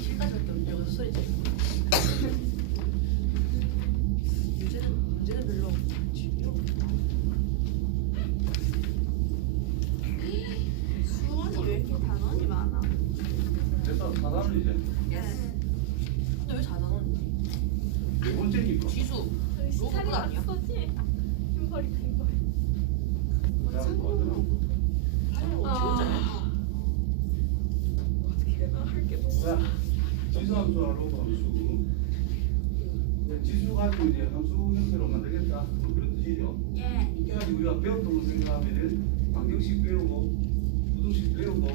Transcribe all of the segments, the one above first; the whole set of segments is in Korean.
실까지밖에 없는데 무슨 소리지? 문제는 별로 필요 없다. 수원이 왜 이렇게 단원이 많아? 됐다, 4단원 이제. 근데 왜 4단원이지? 네 번째니까. 지수 로그도 아니야? 흰머리 흰머리. 그냥 또 하더라고. 당연히 지원자야. 어떻게 나 할 게 너무. 자, 지수함수와 로그함수. 지수 가지고 이제 함수 형태로 만들겠다. 뭐 그런 뜻이죠. 예. 이때까지 우리가 배웠던 거 생각하면은 방정식 배우고 부등식 배우고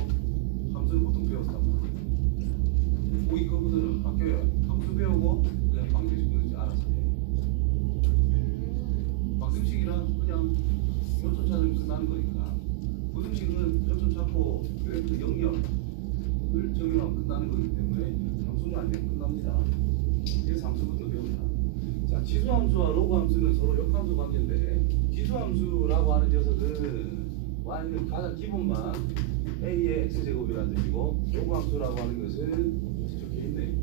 함수는 보통 배웠단 말이야. 보기 거부터는 바뀌어요. 함수 배우고 그냥 방정식 부등식 알아서 해. 방정식이란 그냥 요점 찾으면 끝나는 거니까. 부등식은 요점 찾고 그래프 영역을 적용하면 끝나는 거기 때문에 함수는 안 되면 끝납니다. 그래서 함수부터 배운다. 자, 지수함수와 로그함수는 서로 역함수 관계인데 지수함수라고 하는 녀석은 y는 가장 기본만 a의 x제곱이라는 뜻이고 로그함수라고 하는 것은 적혀있네.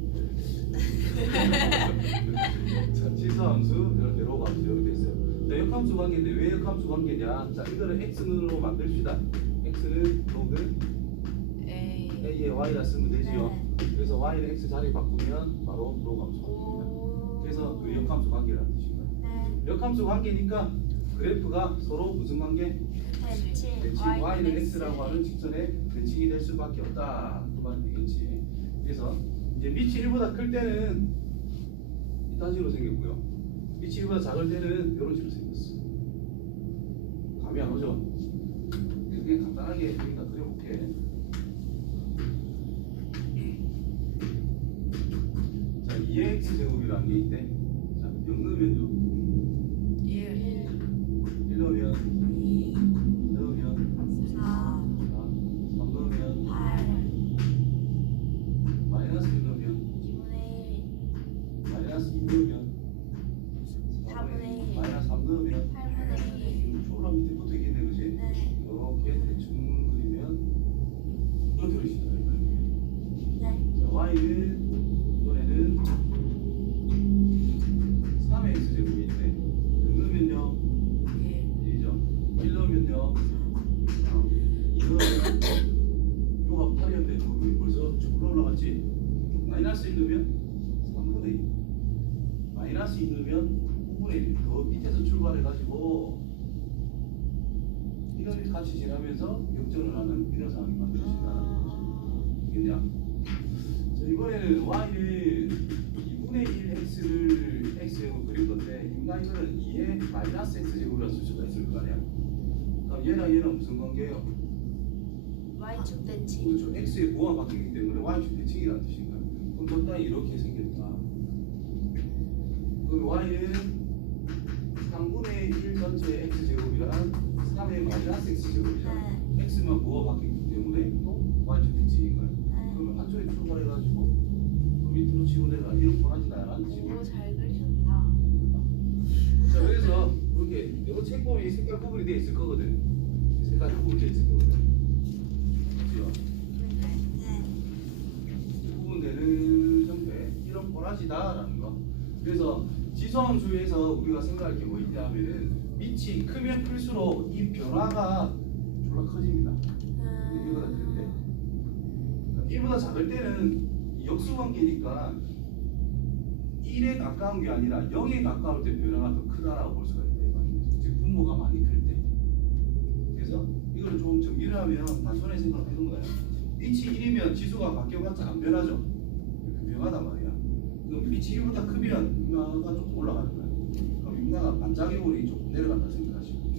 자, 지수함수, 이렇게 로그함수 이렇게 됐어요. 자, 역함수 관계인데 왜 역함수 관계냐? 자, 이거를 x는으로 만듭시다. x는 로그 a의 y라 쓰면 되지요. 그래서 y는 x 자리 바꾸면 바로 로그함수 관계입니다. 그래서 그 역함수 관계라는 뜻인 거예요. 역함수 관계니까 그래프가 서로 무슨 관계? 대칭. 대칭 y는 x라고 하는 직선의 대칭이 될 수밖에 없다. 그 말이 되겠지. 그래서 이제 밑이 1보다 클 때는 이딴 식으로 생겼고요. 밑이 1보다 작을 때는 이런 식으로 생겼어. 감이 안 오죠? 그냥 간단하게 여기다 그려볼게. 자, 2x 제곱이라는 게 있대. 자, 0 넣으면요. 1 넣으면 2 넣으면 3 넣으면 8 마이너스 1 넣으면 마이너스 2 넣으면 마이너스 3 넣으면 초랑 밑에 붙어 있겠네, 그지? 이렇게 대충 그리면 이렇게 그리시다. 자, y는 이번에는 3x 제곱이 있네. 0 넣으면요 1이죠. 1 넣으면요 2 넣으면 요가 8이었는데 여기 벌써 쭉 올라갔지. 마이너스 1 넣으면 3분의 2 마이너스 2 넣으면 5분의 1 더 밑에서 출발해가지고 이런 같이 지나면서 역전을 하는 이런 상황이 만들어진다는 거죠. 알겠냐? 자, 이번에는 y는 2분의 1 x를 x제곱 그릴 건데 인간 이거는 2의 마이너스 x제곱이라 쓸 수가 있을 거 아니야. 그럼 얘랑 무슨 관계예요? Y축 대칭. 그렇죠. x의 부호가 바뀌기 때문에 y축 대칭이라는 뜻인 거야. 그럼 적당히 이렇게 생겼다. 그럼 y는 3분의 1 전체 x제곱이랑 3의 마이너스 x제곱이잖아. x만 부호가 바뀌기 때문에 또 y축 대칭인 거야. 그러면 한쪽에 출발해가지고 밑으로 치고 내려가 이런 뻔하지 나라는 식으로. 오, 잘 그리셨다. 자, 그래서 이렇게 이거 책 보면 색깔 구분이 돼 있을 거거든. 색깔 구분이 돼 있을 거거든. 그렇죠? 구분되는 형태 이런 뻔하지다라는 거. 그래서 지수함수에서 우리가 생각할 게 뭐 있냐면은 밑이 크면 클수록 이 변화가 졸라 커집니다. 이거보다 클 때. 1보다 작을 때는 역수 관계니까 1에 가까운 게 아니라 0에 가까울 때 변화가 더 크다라고 볼 수가 있대. 즉 분모가 많이 클 때. 그래서 이걸 좀 정리를 하면 단순하게 생각하는 거예요. 밑이 1이면 지수가 바뀌어봤자 안 변하죠. 변하단 말이야. 그럼 밑이 1보다 크면 인마가 조금 올라가는 거야. 그럼 인마가 반작용으로 조금 내려간다 생각하시고,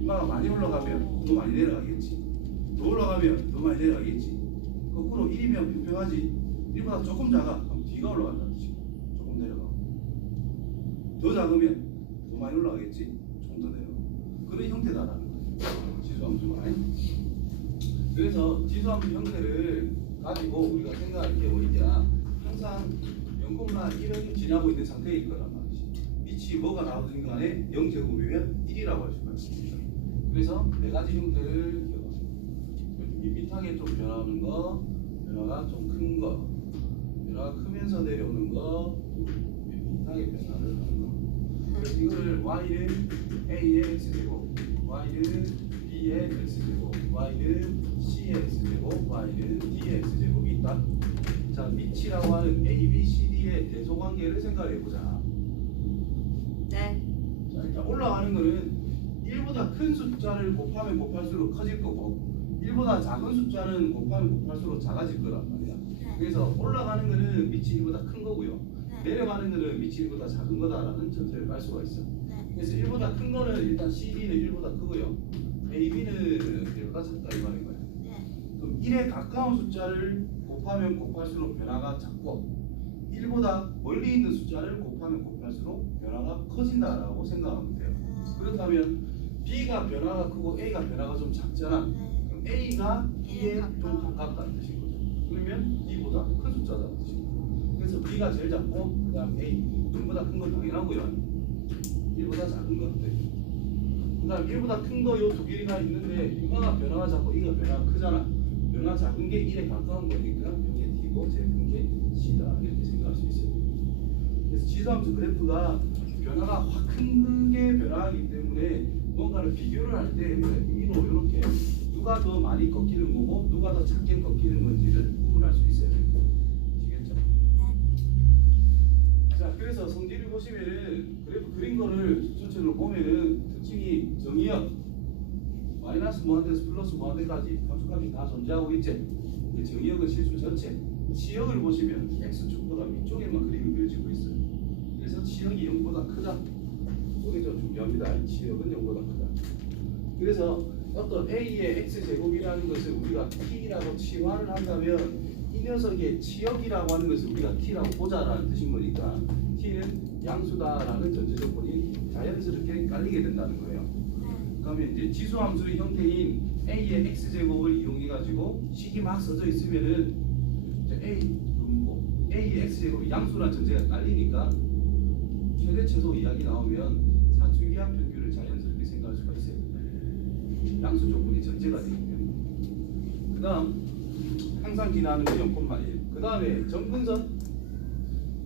인마가 많이 올라가면 더 많이 내려가겠지. 더 올라가면 더 많이 내려가겠지. 거꾸로 1이면 평평하지. 1보다 조금 작아. 그럼 뒤가 올라간다는 뜻이고 조금 내려가고. 더 작으면 더 많이 올라가겠지. 조금 더 내려가고. 그런 형태다라는 거예요. 지수함수가. 그래서 지수함수 형태를 가지고 우리가 생각할 게 뭐 있냐. 항상 0,1을 지나고 있는 상태일 거란 말이지. 밑이 뭐가 나오든 간에 0제곱이면 1이라고 할 수가 있습니다. 그래서 네 가지 형태를 밋밋하게 좀 변하는 거, 변화가 좀 큰 거, 변화가 크면서 내려오는 거 이상의 변화를 하는 거. 그래서 이거를 y는 a의 x제곱, y는 b의 x제곱, y는 c의 x제곱, y는 d의 x제곱이 있다. 자, 밑이라고 하는 a, b, c, d의 대소관계를 생각해보자. 네. 자, 일단 올라가는 거는 1보다 큰 숫자를 곱하면 곱할수록 커질 거고 1보다 작은 숫자는 곱하면 곱할수록 작아질 거란 말이야. 그래서 올라가는 거는 밑이 1보다 큰 거고요. 내려가는 거는 밑이 1보다 작은 거다라는 전제를 깔 수가 있어. 그래서 1보다 큰 거는 일단 CD는 1보다 크고요. AB는 1보다 작다 이 말인 거예요. 그럼 1에 가까운 숫자를 곱하면 곱할수록 변화가 작고 1보다 멀리 있는 숫자를 곱하면 곱할수록 변화가 커진다라고 생각하면 돼요. 그렇다면 B가 변화가 크고 A가 변화가 좀 작잖아. 그럼 A가 B에 좀 가깝다는 뜻인 거죠. 그러면 B보다 큰 숫자다는 뜻인 거죠. 그래서 B가 제일 작고 그 다음 A 0보다 큰 건 당연하고요. 1보다 작은 것들. 그 다음 1보다 큰 거 요 두 개가 있는데 이거가 변화가 작고 이가 변화가 크잖아. 변화 작은 게 1에 가까운 거니까 이게 D고 제일 큰 게 C다 이렇게 생각할 수 있어요. 그래서 지수함수 그래프가 변화가 확 크게 변화하기 때문에 뭔가를 비교를 할 때 위로 이렇게 누가 더 많이 꺾이는 거고 누가 더 작게 꺾이는 건지를 구분할 수 있어요. 아시겠죠? 자, 그래서 성질을 보시면은 그래프 그린 거를 전체적으로 보면은 특징이 정의역 마이너스 무한대에서 플러스 무한대까지 함수값이 다 존재하고 있지. 정의역은 실수 전체. 치역을 보시면 x축보다 위쪽에만 그림이 그려지고 있어요. 그래서 치역이 0보다 크다. 이게 좀 중요합니다. 치역은 0보다 크다. 그래서 어떤 a의 x제곱이라는 것을 우리가 t라고 치환을 한다면 이 녀석의 치역이라고 하는 것을 우리가 t라고 보자라는 뜻인 거니까 t는 양수다라는 전제 조건이 자연스럽게 깔리게 된다는 거예요. 그러면 이제 지수함수의 형태인 a의 x제곱을 이용해 가지고 식이 막 써져 있으면은 a의 x제곱이 양수라는 전제가 깔리니까 최대 최소 이야기 나오면 사축이합 평균을 자연스럽게 생각할 수가 있어요. 양수 조건이 전제가 되기 때문에. 그 다음 항상 지나는 거 0,1. 그 다음에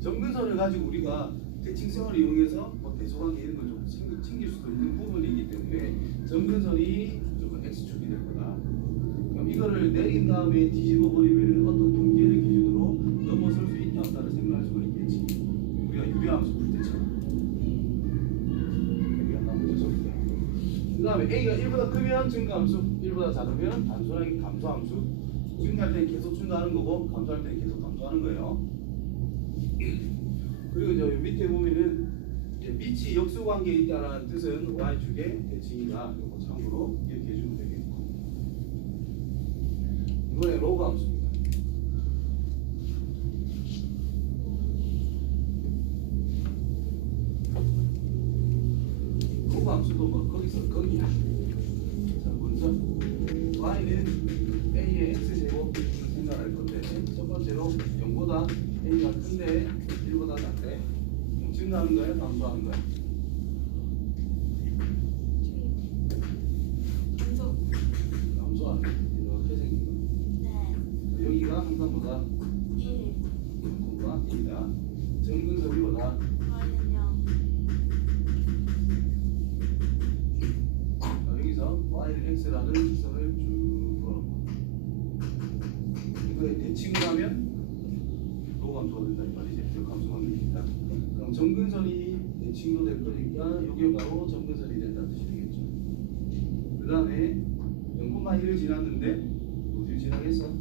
점근선을 가지고 우리가 대칭성을 이용해서 뭐 대소관계 이런 걸 좀 챙길 수도 있는 부분이기 때문에 점근선이 무조건 x축이 될 거다. 그럼 이거를 내린 다음에 뒤집어 버리면 어떤 분기를 기준으로 넘어설 수 있다 없다를 생각할 수가 있겠지. 우리가 유리함수 풀 때처럼. 여기 안 나오죠, 그 다음에 a가 1보다 크면 증가함수, 1보다 작으면 단순하게 감소함수. 증가할 때는 계속 증가하는 거고 감소할 때는 계속 감소하는 거예요. 그리고 저 밑에 보면은 밑이 역수관계에 있다는 뜻은 y축의 대칭이다. 이거 참고로 이렇게 해주면 되겠고. 이번에 로그 함수입니다. 로그 함수도 뭐 거기서 거기야. 자, 먼저 y는 a의 x제곱을 생각할 건데 첫 번째로 0보다 a가 큰데 1보다 작대. 증가하는 거예요? 감소하는 거예요? 감소하는 거예요. 이렇게 생긴 거. 여기가 항상보다 1보다 1이다. 정근섭이보다 여기서 y를 x라는 직선을 쭉 풀어놓고 이거에 대칭을 하면 로감수가 된다 이 말이지. 역함수가 됩니다. 그럼 정근선이 대칭도 될 거니까 이게 바로 정근선이 된다는 뜻이 되겠죠. 그 다음에 0,1을 지났는데 어디를 지나겠어?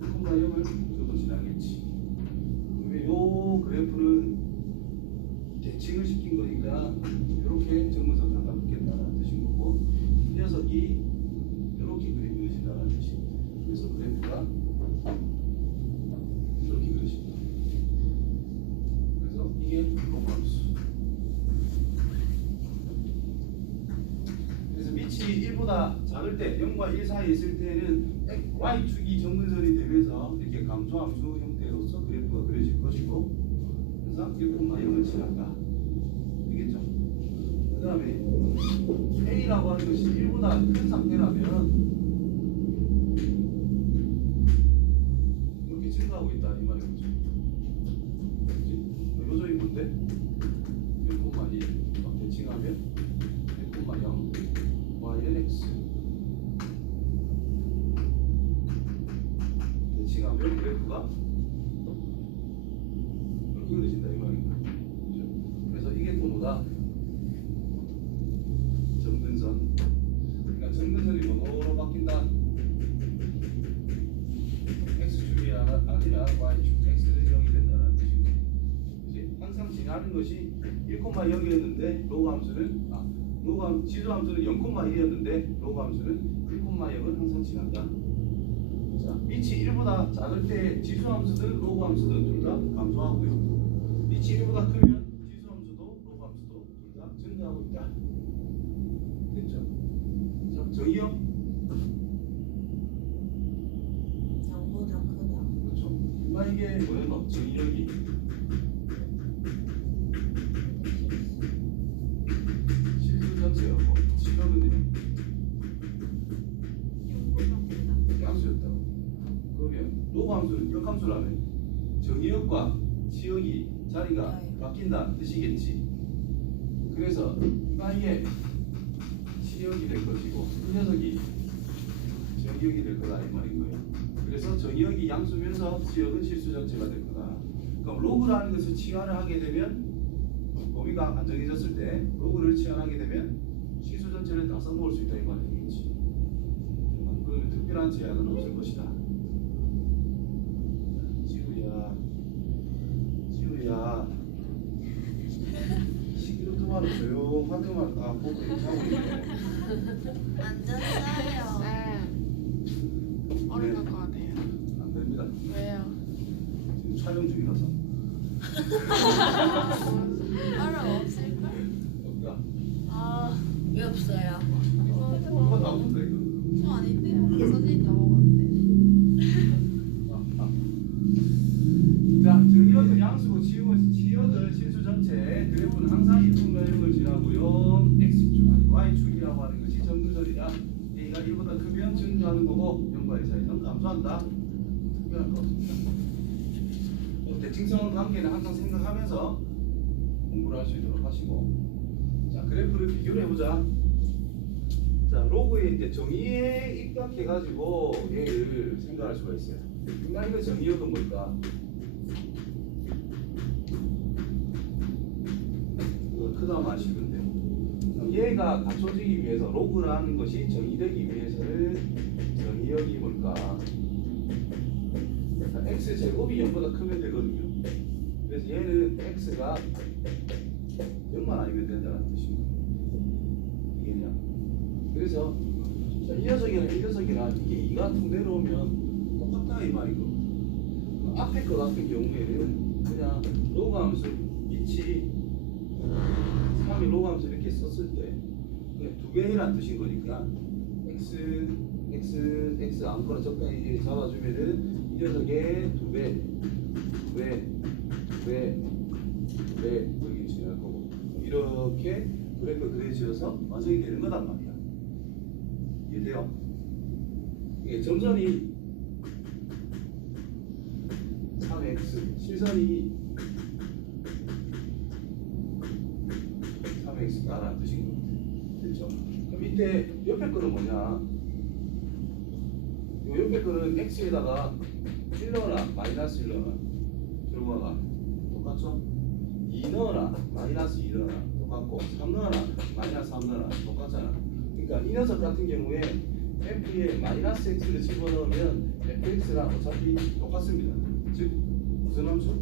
0,0을 무조건 지나겠지. 왜 요 그래프는 대칭을 시킨 거니까 이렇게 정근선 갖다 붙겠다는 뜻인 거고 이 녀석이 이렇게 그림 그려진다는 뜻입니다. 그래서 그래프가 이렇게 그려집니다. 그래서 이게 로그함수. 그래서 밑이 1보다 작을 때 0과 1 사이에 있을 때는 y축이 정근선이 되면서 이렇게 감소함수 형태로서 그래프가 그려질 것이고 그래서 1,0을 지났다. 되겠죠? 그 다음에 a라고 하는 것이 1보다 큰 상태라면 이렇게 증가하고 있다 이 말이죠. 피칭하면 그래프가 이렇게 그려진다 이 말입니다. 그죠? 그래서 이게 또 뭐다? 점근선. 그러니까 점근선이 뭐로 바뀐다? x축이 아니면 y축, x는 0이 된다는 뜻이고, 그지? 항상 지나는 것이 1,0이었는데 로그 함수는 지수 함수는 0,1이었는데 로그 함수는 1,0은 항상 지난다. 자, 밑이 1보다 작을 때 지수 함수든 로그 함수든 둘 다 감소하고요. 밑이 1보다 크면 지수 함수도 로그 함수도 둘 다 증가하고 있다. 됐죠? 자, 정의요? 양보다 크다. 그렇죠. 이게 뭐예요? 정의력이 실수 전체요. 치력은요? 양수였다고. 그러면 로그 함수는 역함수라면 정의역과 치역이 자리가 바뀐다 뜻이겠지. 그래서 이게 치역이 될 것이고 이 녀석이 정의역이 될 거다 이 말인 거예요. 그래서 정의역이 양수면서 치역은 실수 전체가 될 거다. 그럼 로그라는 것을 치환을 하게 되면 범위가 안 정해졌을 때 로그를 치환하게 되면 실수 전체를 다 써먹을 수 있다 이 말이겠지. 그러면 특별한 제약은 없을 것이다. 지우야 시기로 그만 조용한 그만 다 보고 얘기하고 있네. 앉았어요. 네. 어린 것 같아요. 안 됩니다. 왜요? 지금 촬영 중이라서. 얼음 없을걸? 없다. 아, 왜 없어요? 이거 나쁜다 이거. 저 아닌데요. 선생님 나먹었는데. 자, 정의역은 양수고 치역은 실수 전체. 그래프는 항상 일분면역을 지나고요. x축 아니 y축이라고 하는 것이 점근선이다. a가 1보다 크면 증가하는 거고 0과 1 사이는 감소한다. 특별한 거 없습니다. 대칭성 관계는 항상 생각하면서 공부를 할 수 있도록 하시고. 자, 그래프를 비교를 해보자. 자, 로그에 이제 정의에 입각해가지고 얘를 생각할 수가 있어요. 이거 정의역은 뭘까? 이거 크다고 하시면 돼요. 얘가 갖춰지기 위해서 로그라는 것이 정의되기 위해서는 정의역이 뭘까? x 제곱이 0보다 크면 되거든요. 그래서 얘는 x가 0만 아니면 된다는 뜻입니다. 이게냐? 그래서 자, 이 녀석이랑 이게 2가 툭 내려오면 똑같다 이 말이고, 앞에 거 같은 경우에는 그냥 로그 함수 밑이 3이 로그 함수 이렇게 썼을 때 그냥 두 배란 뜻인 거니까 x 아무거나 적당히 잡아주면은 이 녀석의 두 배 여기 지날 거고, 이렇게 그래프 그려지어서 완성이 되는 거단 말이야. 이해돼요? 이게 점선이 3x, 실선이 3x다라는 뜻인 거예요. 됐죠? 그럼 밑에 옆에 거는 뭐냐? 요 옆에 거는 x에다가 1 넣어라, 마이너스 1 넣어라. 결과가 똑같죠? 2 넣어라, 마이너스 2 넣어라. 똑같고, 3 넣어라, 마이너스 3 넣어라. 똑같잖아. 그러니까 이 녀석 같은 경우에 f에 마이너스 x를 집어넣으면 fx랑 어차피 똑같습니다. 즉 무슨 함수?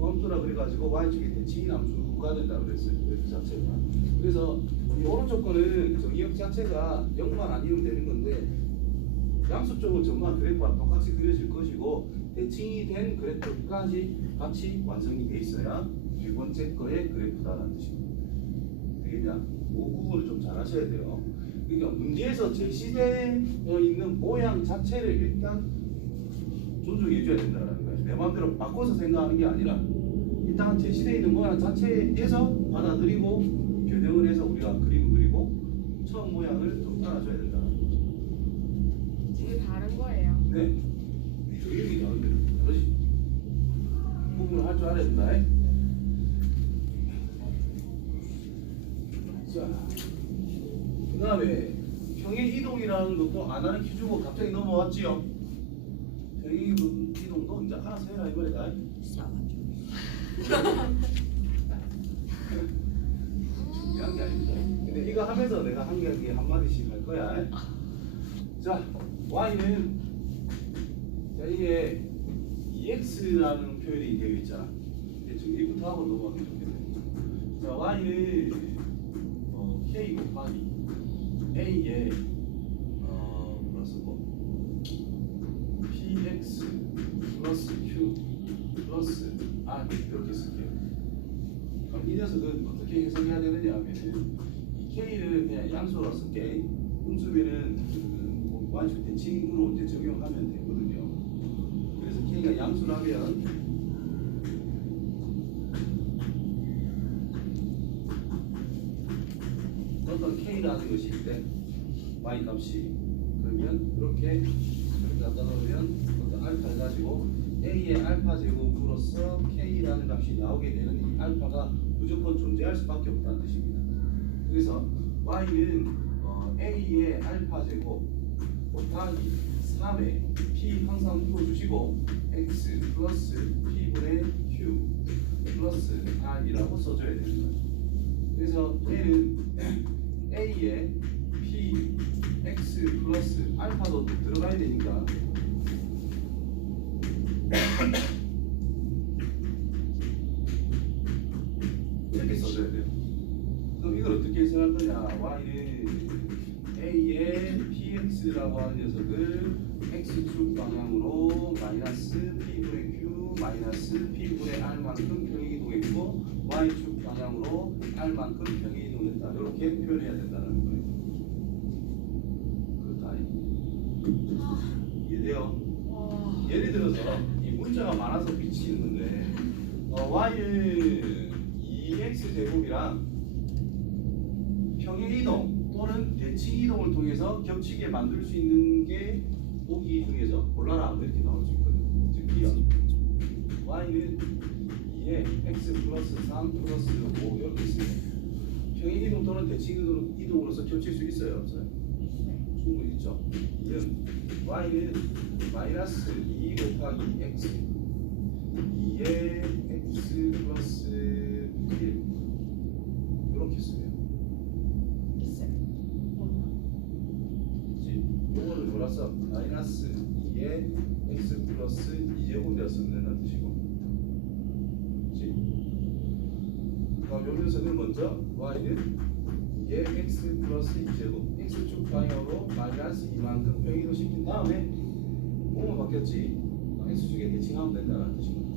함수라 그래가지고 y축이 대칭인 함수가 된다고 그랬어요. 그래프 자체가. 그래서 이 오른쪽 거는 정의역 자체가 0만 아니면 되는 건데, 양수 쪽은 전부 그래프와 똑같이 그려질 것이고, 대칭이 된 그래프까지 같이 완성이 돼 있어야 두 번째 거의 그래프다라는 뜻입니다. 되겠냐? 그 구분을 좀 잘 하셔야 돼요. 그러니까 문제에서 제시되어 있는 모양 자체를 일단 존중해 줘야 된다는 거예요. 내 마음대로 바꿔서 생각하는 게 아니라 일단 제시되어 있는 모양 자체에서 받아들이고 변형을 해서 우리가 그림을 그리고 처음 모양을 좀 따라줘야 된다는 거죠. 이게 다른 거예요. 네. 조용히 나오는데 다르지. 구분을 할 줄 알아야 된다. 자, 그 다음에 평행 이동이라는 K라는 것도 안 하는 키 주고 갑자기 넘어왔지요. 평행 이동도 이제 알아서 해라 이 말이다. 이런 게 아닙니다. 근데 이거 하면서 내가 한 개 한마디씩 할 거야. 자, Y는 자 이게 EX라는 표현이 되어 있잖아. 대충 1부터 하고 넘어가면 좋겠네. 자, Y는 K 곱하기 A에 플러스 뭐 PX 플러스 Q 플러스 R 이렇게 쓸게요. 그럼 이 녀석은 어떻게 해석해야 되느냐 하면 이 K를 그냥 양수로 쓸게. 음수면은 완전 대칭으로 이제 적용하면 되거든요. 그래서 K가 양수라면 어떤 K라는 것이 있대. Y 값이. 그러면 이렇게 갖다 놓으면 어떤 알파를 가지고 A의 알파 제곱으로서 K라는 값이 나오게 되는 이 알파가 무조건 존재할 수밖에 없다는 뜻입니다. 그래서 Y는 A의 알파 제곱 곱하기 3에 P 항상 풀어주시고 X 플러스 P분의 Q 플러스 R이라고 써줘야 되는 거예요. 그래서 얘는 A에 P, X 플러스 알파도 들어가야 되니까 이렇게 써줘야 돼요. 그럼 이걸 어떻게 해석할 거냐? Y는 A의 PX라고 하는 녀석을 X축 방향으로 마이너스 P분의 Q 마이너스 P분의 R만큼 평행이동했고 Y축 방향으로 R만큼 평행이동했다. 이렇게 표현해야 된다는 거예요. 그렇다. 이해돼요? 예를 들어서 이 문자가 많아서 미치는 건데 Y는 2X 제곱이랑 평행이동 또는 대칭이동을 통해서 겹치게 만들 수 있는 게 보기 중에서 골라라 이렇게 나올 수 있거든요. 즉 B요. Y는 2에 X 플러스 3 플러스 5 이렇게 있습니다. 평행이동 또는 대칭이동으로서 겹칠 수 있어요? 없어요? 충분히 있죠. 이는 Y는 마이너스 2 곱하기 X 2에 X 플러스 1 이렇게 쓰면 요거를 몰아서 마이너스 2에 X 플러스 2제곱 되었으면 된다는 뜻이고 그치? 그럼 요 녀석은 먼저 Y는 2에 X 플러스 2제곱 X축 방향으로 마이너스 2만큼 평행이동 시킨 다음에 뭐만 바뀌었지? X축에 대칭하면 된다는 뜻입니다.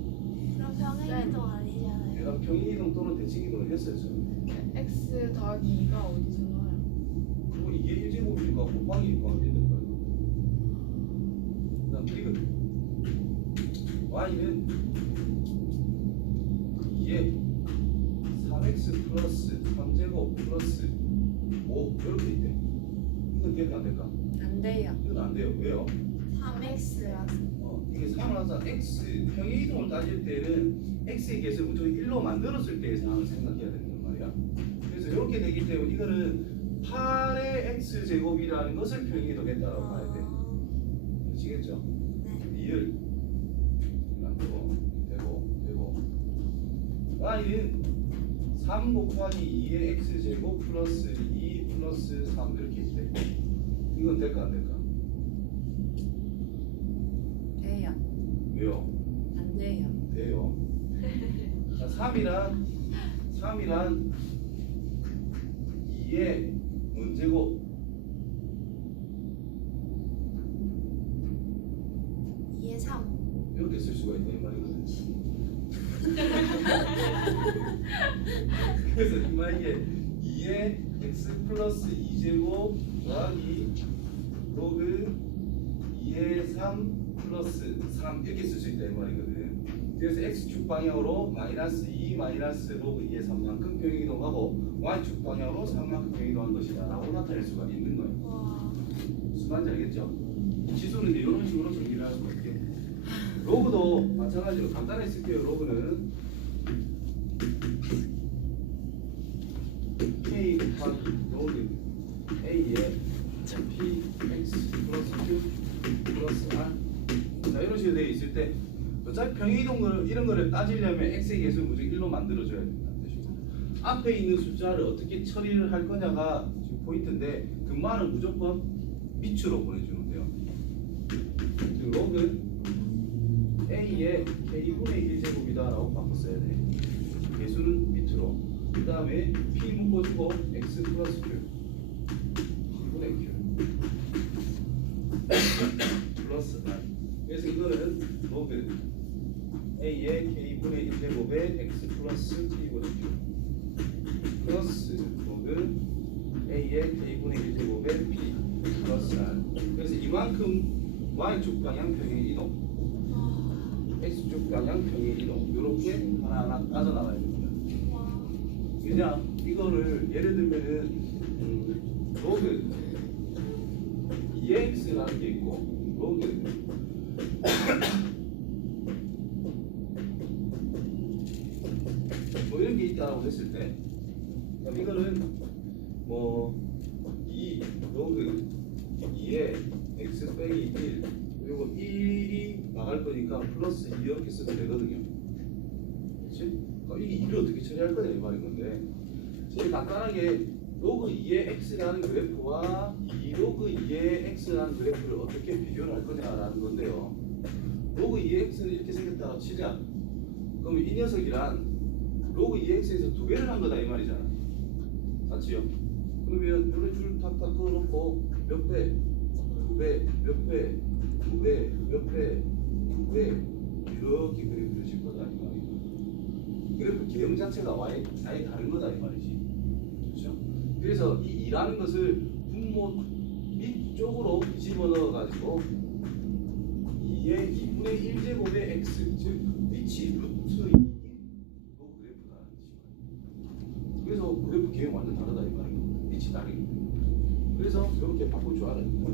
그럼 평행이동 아니잖아요. 내가 평행이동 또는 대칭이동을 했어요 지금. X 더하기 2가 어디서 나와요? 그리고 이게 1제곱이니까 곱하기 되는 거예요. 그 다음 이거 Y는 2에 3X 플러스 3제곱 플러스 5 이렇게 있대. 이건 될까 안 될까? 안 돼요. 이건 안 돼요. 왜요? 3X라서. 이게 3을 항상 X 평행이동을 따질 때는 X의 개수를 무조건 1로 만들었을 때의 상황을 생각해야 된단 말이야. 그래서 이렇게 되기 때문에 이거는 8의 X 제곱이라는 것을 평행이동했다고 봐야 돼. 아시겠죠? 네. 2를 안 되고 Y는 3 곱하기 2의 X 제곱 플러스 2 플러스 3 이렇게 있대. 이건 될까 안 될까? 돼요. 왜요? 안 돼요. 돼요. 자, 3이란 2의 문제곱 2에 3. 이렇게 쓸 수가 있다 이 말이거든. 그래서 이 말이에 2의 x 플러스 2제곱 더하기 로그 2의 3 플러스 3 이렇게 쓸 수 있다 이 말이거든. 그래서 x축 방향으로 마이너스 2 마이너스 로그 2의 3만큼 평행이동하고 y축 방향으로 3만큼 평행이동한 것이다 라고 나타낼 수가 있는 거예요. 와. 무슨 말인지 알겠죠? 지수는 이제 이런 식으로 정리를 할 수가 있게. 로그도 마찬가지로 간단하게 쓸게요. 로그는 K 곱하기 로그 A의 P 식으로 되어 있을 때 어차피 평행이동 이런 거를 따지려면 x의 계수를 무조건 1로 만들어줘야 된다는 뜻이고 앞에 있는 숫자를 어떻게 처리를 할 거냐가 지금 포인트인데 근말은 무조건 밑으로 보내주면 돼요. 지금 로그 a의 k분의 1제곱이다 라고 바꿨어야 돼. 계수는 밑으로. 그 다음에 p 묶어주고 x 플러스 q k분의 q 플러스 r. 그래서 이거는 로그 a의 k분의 1제곱에 x 플러스 t분의 q 플러스 로그 a의 k분의 1제곱에 p 플러스 r. 그래서 이만큼 y축 방향 평행 이동 x축 방향 평행 이동 이렇게 하나하나 빠져나가야 됩니다. 그냥 이거를 예를 들면은 로그 2x라는 게 있고 로그 뭐 이런 게 있다고 했을 때 그럼 이거는 뭐 2 로그 2에 x 빼기 1 그리고 1이 나갈 거니까 플러스 2 이렇게 써도 되거든요. 그렇지? 이게 2를 어떻게 처리할 거냐 이 말인 건데 제일 간단하게 로그 2의 x라는 그래프와 2 로그 2의 x라는 그래프를 어떻게 비교를 할 거냐라는 건데요. 로그 2의 x는 이렇게 생겼다고 치자. 그러면 이 녀석이란 로그 2x에서 두 배를 한 거다 이 말이잖아. 맞지요? 그러면 이런 줄 탁탁 그어놓고 몇 배, 두 배, 몇 배, 두 배, 몇 배, 두 배 이렇게 그래프를 칠 거다 이 말이야. 그래프 개형 자체가 아예 다른 거다 이 말이지. 그렇죠? 그래서 이 2라는 것을 분모 밑쪽으로 집어넣어 가지고 2의 2분의 1제곱의 x 즉 밑이 루트 2로 그래프다. 그래서 그래프 개형 완전 다르다 이 말이야. 밑이 다르기 때문에. 그래서 이렇게 바꿀 줄 알아야 된다.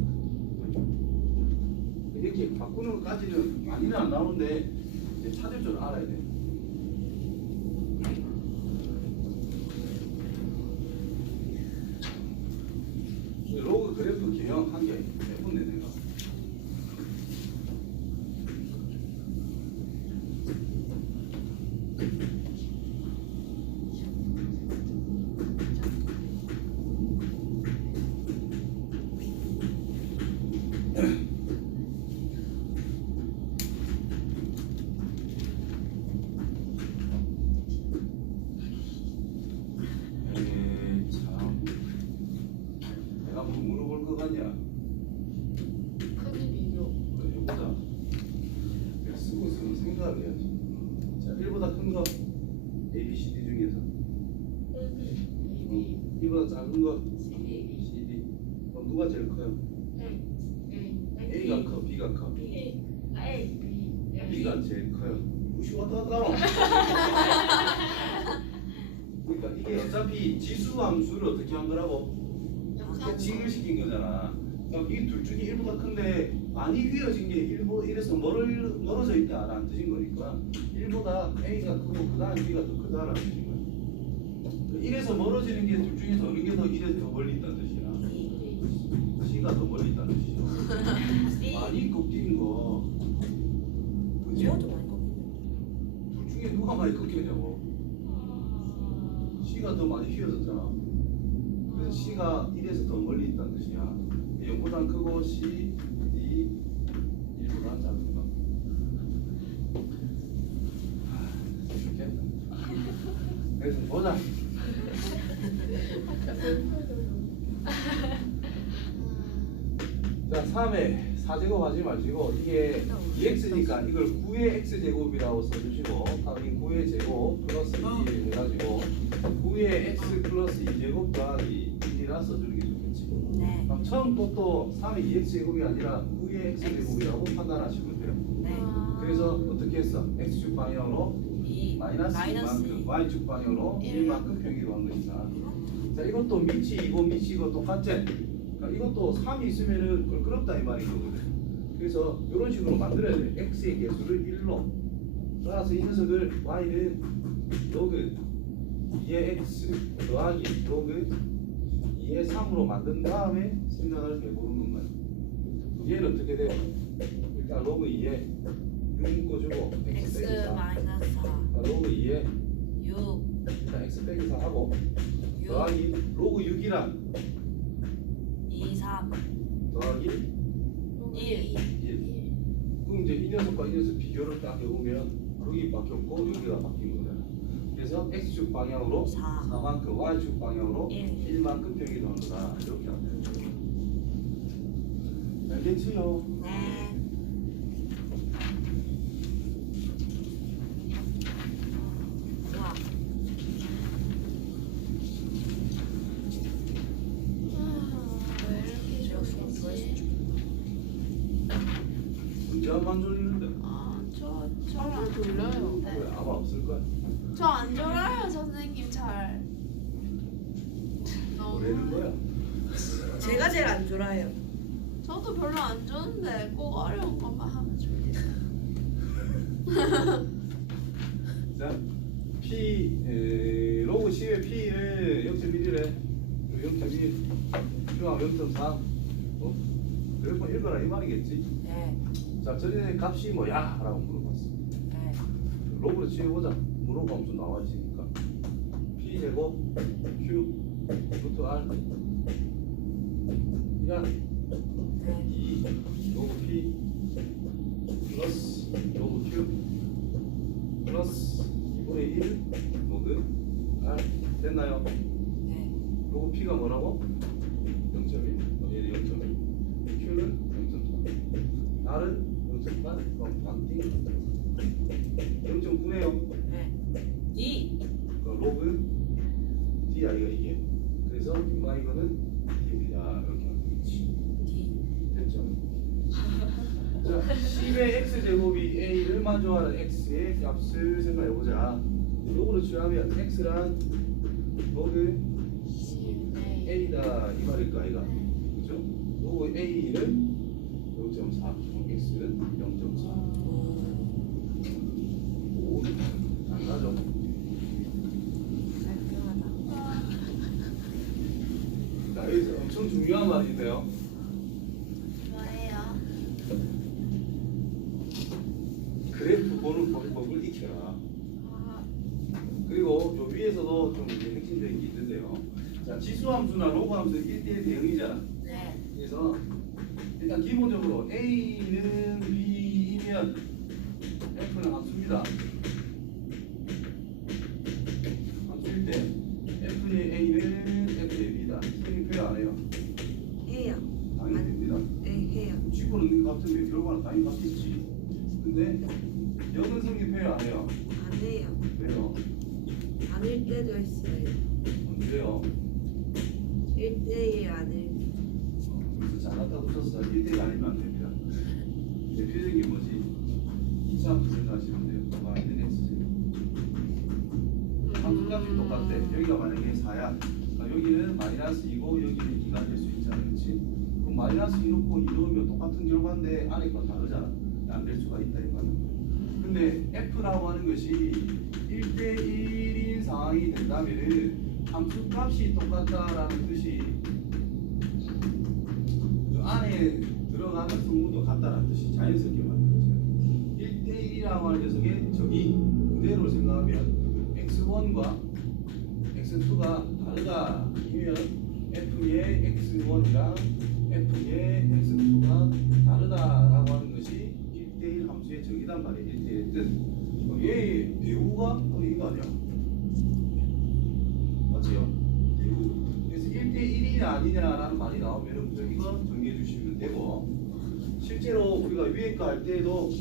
이렇게 바꾸는 것까지는 많이는 안 나오는데 이제 찾을 줄 알아야 돼. 로그 그래프 개형 한 개 해본네 내가. 참 내가 뭐 물어볼 거 같냐? 크기 비교. 그래, 해보자. 쓰고 있으면 생각을 해야지. 자, 1보다 큰 거 A, B, C, D 중에서 이보다 작은 거 C, D. 그럼 누가 제일 커요? A가 커, B가 커? B가 제일 커요. 무시 왔다 갔다 하노? 그러니까 이게 어차피 지수 함수를 어떻게 한 거라고? 대칭을 시킨 거잖아. 그럼 이 둘 중에 1보다 큰데 많이 휘어진 게 1에서 멀어져 있다라는 뜻인 거니까 1보다 A가 크고 그 다음 B가 더 크다라는 뜻인 거야. 1에서 멀어지는 게 둘 중에서 어느 게 더 1에서 더 멀리 있다는 뜻이야. C가 더 멀리 있다는 뜻이죠. 많이 꺾인 거 그지? 이것도 많이 꺾이네. 둘 중에 누가 많이 꺾였냐고. C가 더 많이 휘어졌잖아. 그래서 C가 1에서 더 멀리 있다는 뜻이야. 0보다 크고 C, D 1보다 작은 거. 이렇게. 그래서 보자. 자, 3에 4제곱 하지 마시고 이게 2x니까 이걸 9의 x제곱이라고 써주시고 다음에 9의 제곱 플러스 2 해가지고 9의 x 플러스 2제곱 더하기 1이라 써주는 게 좋겠지. 네. 그럼 처음 또 3의 2x제곱이 아니라 9의 x제곱이라고 판단하시면 돼요. 네. 그래서 어떻게 했어? x축 방향으로 마이너스 2만큼 y축 방향으로 1만큼 평이동한 것이다. 자, 이것도 밑이 이거 밑이 이거 똑같지? 그러니까 이것도 3이 있으면은 껄끄럽다 이 말인 거거든. 그래서 이런 식으로 만들어야 돼. x의 개수를 1로. 따라서 이 녀석을 y는 로그 2의 x 더하기 로그 2의 3으로 만든 다음에 생각을 해보는 거야. 얘는 어떻게 돼요? 일단 로그 2에 6 묶어주고 x 빼기 4. 마이너스 4 로그 2에 6 일단 x 빼기 4 하고 6 더하기 로그 6이랑 2 3 더하기 1 1. 그럼 이제 이 녀석과 이 녀석 비교를 딱 해보면 여기 바뀌었고 여기가 바뀐 거잖아. 그래서 x축 방향으로 4 4만큼, y축 방향으로 1 1만큼 변이 되는 거다. 이렇게 하면 되는 거죠. 알겠지요? 네. 좋아. 왜 이렇게 제가 수업 졸리지? 문제 한번 졸리는데 저안 졸려요. 왜 아마 없을 거야. 저안 졸아요 선생님 잘. 뭐라는 거야? 제가 제일 안 졸아요. 저도 별로 안 좋은데 꼭 어려운 것만 하면 졸리다. 자, P 로그 10의 P를 0.1이래. 0.1 Q하면 0.3. 그래서 읽어라 이 말이겠지. 네. 자, 전에 값이 뭐야? 라고 물어봤어. 네. 로그로 치워보자. 물어보면 좀 나와 있으니까. P 제곱 Q 루트 R 이란 네. 2 로그 P 플러스 로그 Q 플러스 2분의 1 로그 R 됐나요? 네. 로그 P가 뭐라고? 0.1 얘는 0.1 Q는 0.4 R은 0.8 그럼 반띵 0.9네요. 네. 2 로그 D 아이가 이게 그래서 이마 이거는 D입니다. 이렇게 하면 되겠지. D 됐죠? 자, 10의 x 제곱이 a를 만족하는 x의 값을 생각해보자. 로그로 취하면 x란 로그 a다 이 말일까 아이가? 그죠? 로그 a는 0.4 x는 0.4 5 안 나죠? 깔끔하다. 자, 여기서 엄청 중요한 말인데요. 뭐예요? 그래프 보는 방법을 익혀라. 그리고 요 위에서도 좀 이제 핵심적인 게 있는데요. 자, 지수함수나 로그함수 1대1 대응이잖아. 네. 그래서 일단 기본적으로 A는 B이면 F는 함수입니다. 함수일 때 F의 A는 F의 B다. 선생님 표현 안 해요. 해요. 당연히 됩니다. 네, 해요. 지구는 같으면 결과는 당연히 같겠지. 근데 영은 성립 표현 안 해요. 안 해요. 왜요? 아닐 때도 있어요. 언제요? 1대1 아닐. 그래서 잘났다고 썼어. 1대1 아니면 안 됩니다. 대표적인 게 뭐지? 2차 함수 생각하시면 돼요. 마이너스 x제곱. 함수값이 똑같대. 여기가 만약에 4야. 여기는 마이너스 2고 여기는 2가 될 수 있잖아. 그렇지? 그럼 마이너스 2 놓고 2 넣으면 똑같은 결과인데 안에 건 다르잖아. 안 될 수가 있다 이거는. 근데 F라고 하는 것이 1대1인 상황이 된다면은 함수값이 똑같다라는 뜻이 그 안에 들어가는 성분도 같다라는 뜻이 자연스럽게 만들어져요. 1대1이라고 하는 녀석의 정의 그대로 생각하면 x1과 x2가 다르다 이면 f의 x1이랑 f의 x2가 다르다라고 하는 것이 1대1 함수의 정의단 말이에요. 1대1 뜻. 얘 배우가 이거 아니야? 맞지요? 배우. 그래서 1대1이냐 아니냐라는 말이 나오면 무조건 이거 정리해 주시면 되고, 실제로 우리가 위에 거 할 때에도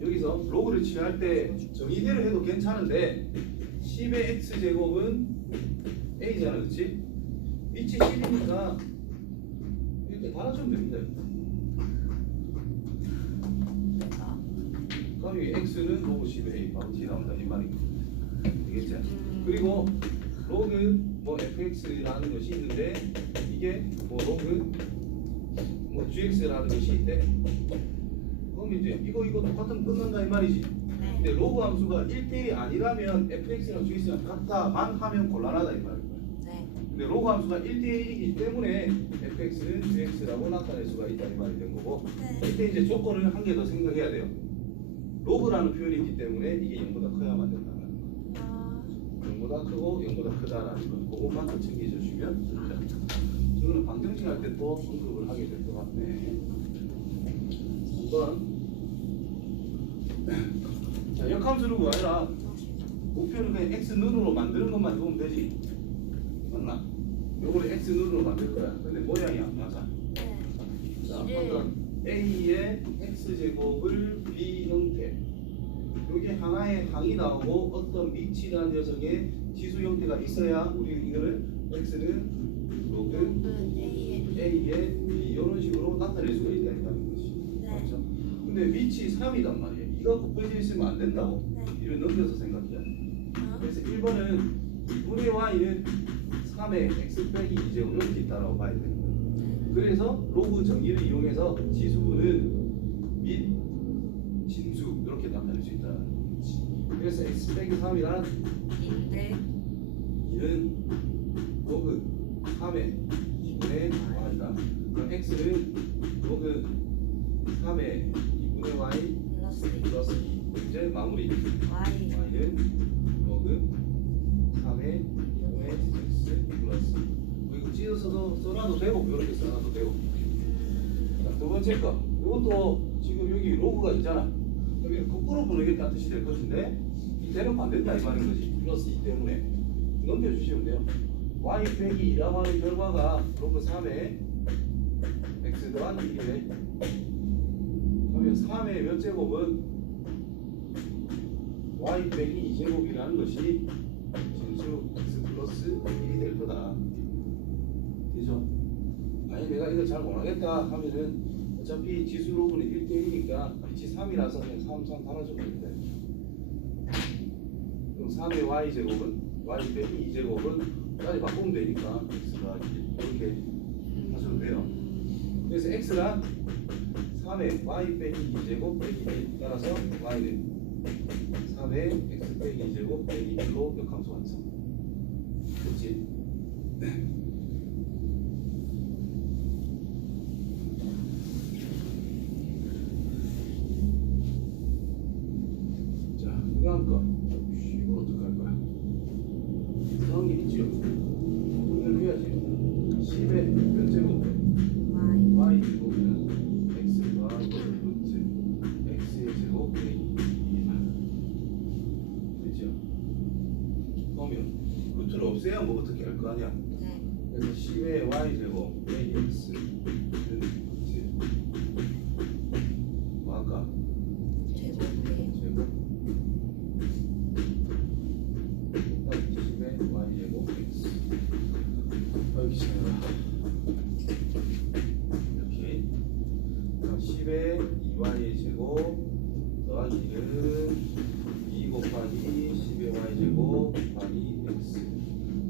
여기서 로그를 취할 때 정의대로 해도 괜찮은데 10의 x제곱은 a잖아, 그렇지? 위치 10이니까 이렇게 달아주면 됩니다. 그럼 이 x는 로그 10의 a 바로 t 나온다 이 말이고, 되겠지? 그리고 로그 뭐 fx라는 것이 있는데 이게 뭐 로그 뭐 gx라는 것이 있대. 그럼 이제 이거 똑같으면 끝난다 이 말이지. 근데 로그 함수가 1대1이 아니라면 fx랑 gx랑 같다만 하면 곤란하다 이 말이야. 네. 근데 로그 함수가 1대1이기 때문에 fx는 gx라고 나타낼 수가 있다는 말이 된 거고 네. 이때 이제 조건을 한 개 더 생각해야 돼요. 로그라는 표현이 있기 때문에 이게 0보다 커야만 된다는 거. 아, 0보다 크고 0보다 크다라는 거. 그것만 더 챙겨주시면 됩니다. 저거는 방정식 할 때 또 언급을 하게 될 것 같네. 2번. 자, 역함수를 구하라. 목표는 그냥 x눈으로 만드는 것만 보면 되지. 맞나? 요거를 x눈으로 만들 거야. 근데 모양이 안 맞아. 네. 자, 이를. 한번 a의 x제곱을 b 형태. 요게 하나의 항이 나오고 어떤 미치라는 녀석의 지수 형태가 있어야 우리 이거를 x는 로그 a의 b 이런 식으로 나타낼 수가 있다는 것이. 네. 그렇죠? 근데 미치 3이단 말이에요. 이거 곱해져 있으면 안 된다고. 네. 이를 넘겨서 생각해. 어? 그래서 1번은 2분의 y는 3의 x 빼기 2제곱 이렇게 있다라고 봐야 돼요. 그래서 로그 정의를 이용해서 지수는 및 진수 이렇게 나타낼 수 있다. 그래서 x 빼기 3이란 2인데 2는 로그 3의 2분의 y다. 그럼 x는 로그 3의 2분의 y 플러스 플러스 2. 이제 마무리. y y는 로그 3의 2분의 x 플러스 이거 찢어서도 써놔도 되고 이렇게 써놔도 되고. 자, 두 번째 거 이것도 지금 여기 로그가 있잖아. 여기 거꾸로 보내겠다는 뜻이 될 것인데 이때는 반대다 이 말인 거지. 플러스 2 때문에 넘겨주시면 돼요. y 빼기 2라고 하는 결과가 로그 3의 x 더하기 1이네. 그러면 3의 몇 제곱은 y 빼기 2제곱이라는 것이 진수 x 플러스 1이 될 거다. 되죠? 아니 내가 이거 잘 못하겠다 하면은 어차피 지수 로그는 1대1이니까 빛이 3이라서 그냥 3 달아주면 돼. 그럼 3의 y제곱은 y 빼기 2제곱은 까지 바꾸면 되니까 x가 이렇게 하셔도 돼요. 그래서 x가 3의 y 빼기 2제곱 빼기 1 따라서 y는 3의 x 빼기 2제곱 빼기 1로 역함수 완성. 그렇지? 자, 그 다음 거. 이걸 어떡할 거야? 이상한 게 있지요? 오늘 해야지. 10의 몇 제곱? y y 제곱은 x가 루트 x의 제곱 빼기 2만. 됐죠? 그러면 루트를 없애야 뭐 어떻게 할 거 아니야? 네. 그래서 10의 y 제곱 빼기 x는 루트 뭐 아까 제곱이에요. 제곱 10의 y 제곱 x 여기 제곱 이렇게 10의 2y 제곱 더하기 1은 2 곱하기 10의 y 제곱 곱하기 x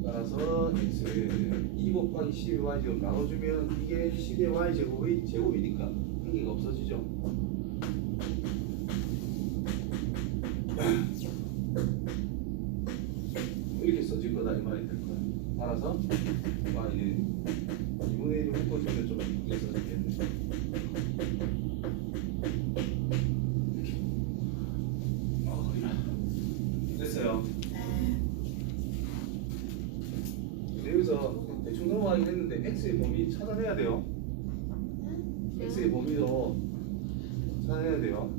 따라서 x는 2 곱하기 10의 y 제곱 나눠주면 이게 10의 y 제곱의 제곱이니까 한 개가 없어지죠. 이렇게 써질 거다 이 말이 될 거야. 따라서 y는 2분의 1을 묶어주면 좀 이쁘게 써지겠네. 허리라. 됐어요. 여기서 대충 넘어가긴 했는데 x의 범위 찾아내야 돼요. x의 범위도 찾아내야 돼요.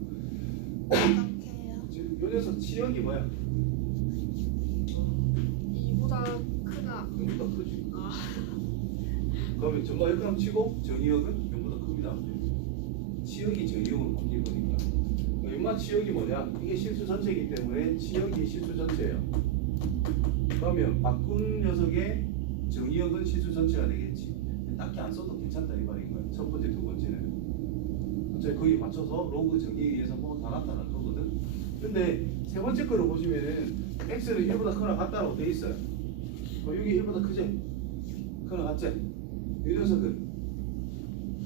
어떡해요? 지금 요 녀석 치역이 뭐야? 2보다 크다. 0보다 크지. 아. 그러면 전과 역함 치고 정의역은 0보다 큽니다. 치역이 정의역으로 바뀔 거니까. 연마 치역이 뭐냐? 이게 실수 전체이기 때문에 치역이 실수 전체예요. 그러면 바꾼 녀석의 정의역은 실수 전체가 되겠지. 딱히 안 써도 괜찮다 이 말인 거예요. 첫 번째, 두 번째는. 어차피 거기 맞춰서 로그 정의에 의해서 뭐 다 나타날 거거든. 근데 세 번째 거를 보시면은 x는 1보다 크거나 같다라고 돼 있어요. 여기 1보다 크지? 크거나 같지? 이 녀석은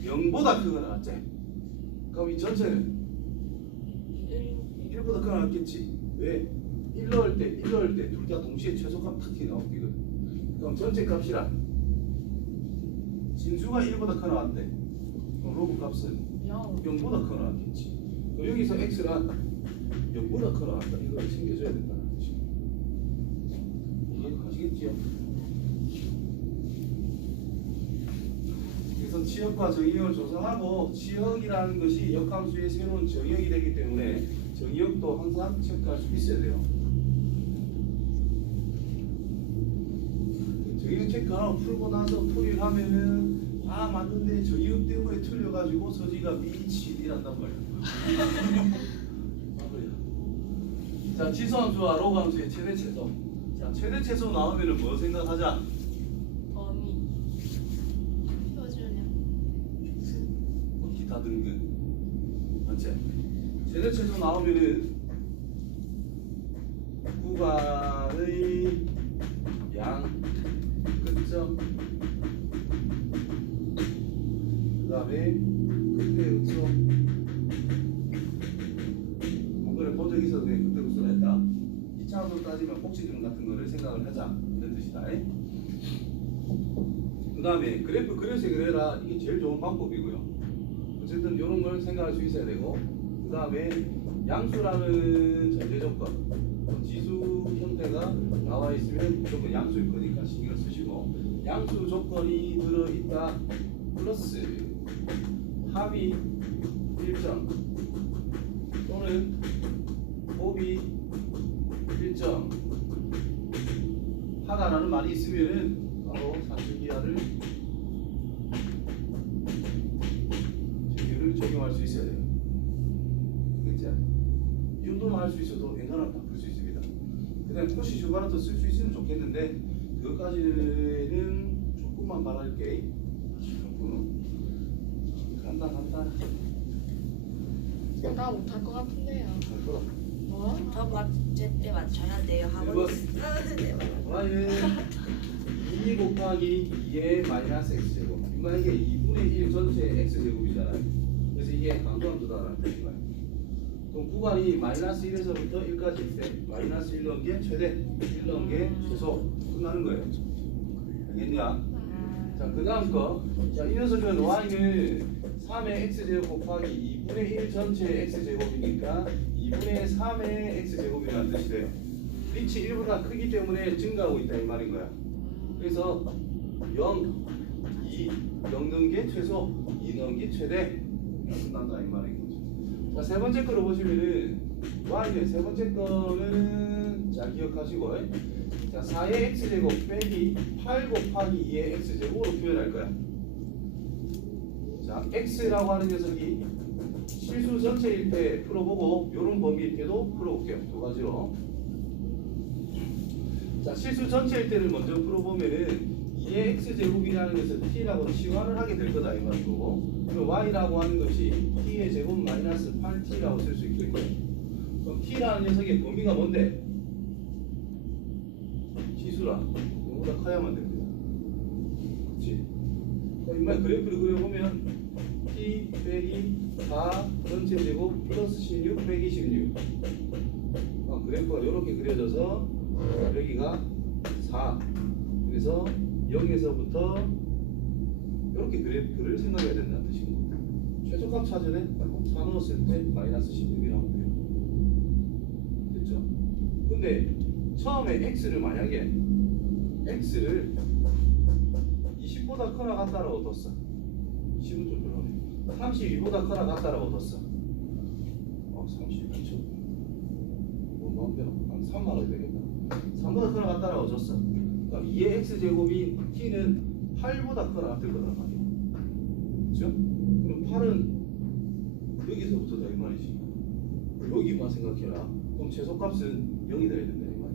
0보다 크거나 같지? 그럼 이 전체는 1보다 크거나 같겠지? 왜? 1 넣을 때 둘 다 동시에 최소값 탁 튀어나오거든. 그럼 전체 값이란 진수가 1보다 커 나왔대. 그럼 로그 값은 0보다 커 나왔겠지. 그럼 여기서 x란 0보다 커 나왔다. 이걸 챙겨줘야 된다는 뜻이야. 이해가시겠지요? 그래서 치역과 정의역을 조성하고 치역이라는 것이 역함수의 새로운 정의역이 되기 때문에 정의역도 항상 체크할 수 있어야 돼요. 정의역 체크하고 풀고 나서 풀이를 하면은 아 맞는데 정의역 때문에 틀려가지고 서지가 BCD란단 말이야. 자 지수함수와 로그함수의 최대 최소. 자 최대 최소 나오면은 뭐 생각하자? 범위. 표준형. 기타 등등. 맞지? 최대 최소 나오면은 구간의 양 끝점 그 다음에 그때 음수 뭔가를 본 적이 있어도 그냥 그때 음수를 했다. 2차원으로 따지면 꼭지점 같은 거를 생각을 하자 이런 뜻이다. 그 다음에 그래프 그려서 그려라. 이게 제일 좋은 방법이고요. 어쨌든 이런 걸 생각할 수 있어야 되고 그 다음에 양수라는 전제 조건 지수 형태가 나와 있으면 무조건 양수일 거니까 신경을 쓰시고 양수 조건이 들어있다 플러스 합이 일정 또는 곱이 일정 하다라는 말이 있으면은 바로 사실기하를 정의를 적용할 수 있어야 돼요. 그렇지? 이 정도만 할 수 있어도 웬간하면 다 풀 수 있습니다. 그다음 코시 주바라도 쓸 수 있으면 좋겠는데 그것까지는 조금만 바랄게. 간다. 나 못할 것 같은데요. 할 거다. 뭐? 저 맞제 때 맞춰야 돼요. 하고 이번. 있어. 네. y는 2 곱하기 2의 마이너스 x제곱. 그러니까 이게 2분의 1 전체 x제곱이잖아요. 그래서 이게 강조함수다라는 뜻이에요. 그럼 구간이 마이너스 1에서부터 1까지일 때 마이너스 1 넣은 게 최대, 1 넣은 게 최소 끝나는 거예요. 알겠냐? 자, 그 다음 거. 자, 이 녀석은 y는 3의 x제곱 곱하기 2분의 1 전체 x제곱이니까 2분의 3의 x제곱이라는 뜻이 돼요. 빛이 1보다 크기 때문에 증가하고 있다 이 말인 거야. 그래서 0, 2 넣는 게 최소, 2 넣는 게 최대 끝난다 이 말인 거죠. 자, 세 번째 거로 보시면은 y는 세 번째 거는 자 기억하시고 자 4의 x제곱 빼기 8 곱하기 2의 x제곱으로 표현할 거야. 자 x라고 하는 녀석이 실수 전체일 때 풀어보고 요런 범위일 때도 풀어볼게요. 두 가지로. 자 실수 전체일 때를 먼저 풀어보면은 2의 x제곱이라는 것을 t라고 치환을 하게 될 거다 이 말이고 그리고 y라고 하는 것이 t의 제곱 마이너스 8t라고 쓸 수 있겠고요. 그럼 t라는 녀석의 범위가 뭔데? 지수라. 이거보다 커야만 됩니다. 그렇지? 그럼 그래프를 그려보면 t 빼기 4 전체 제곱 플러스 16 빼기 16 그래프가 이렇게 그려져서 여기가 4 그래서 0에서부터 이렇게 그래프를 생각해야 된다는 뜻입니다. 최소값 찾으래 4 넣었을 때 마이너스 16이 나오면 돼요. 됐죠? 근데 처음에 x를 만약에 x를 20보다 커나 같다라고 뒀어. 20은 좀 별로네. 32보다 커나 같다라고 뒀어. 32죠. 뭐 마음대로 한 3만원 되겠다. 3보다 커나 같다라고 줬어. 그럼 2의 x제곱이 t는 8보다 커나 같을 거란 말이야. 그렇죠? 그럼 8은 여기서부터다 이 말이지. 여기만 생각해라. 그럼 최소값은 0이 돼야 된다 이 말이야.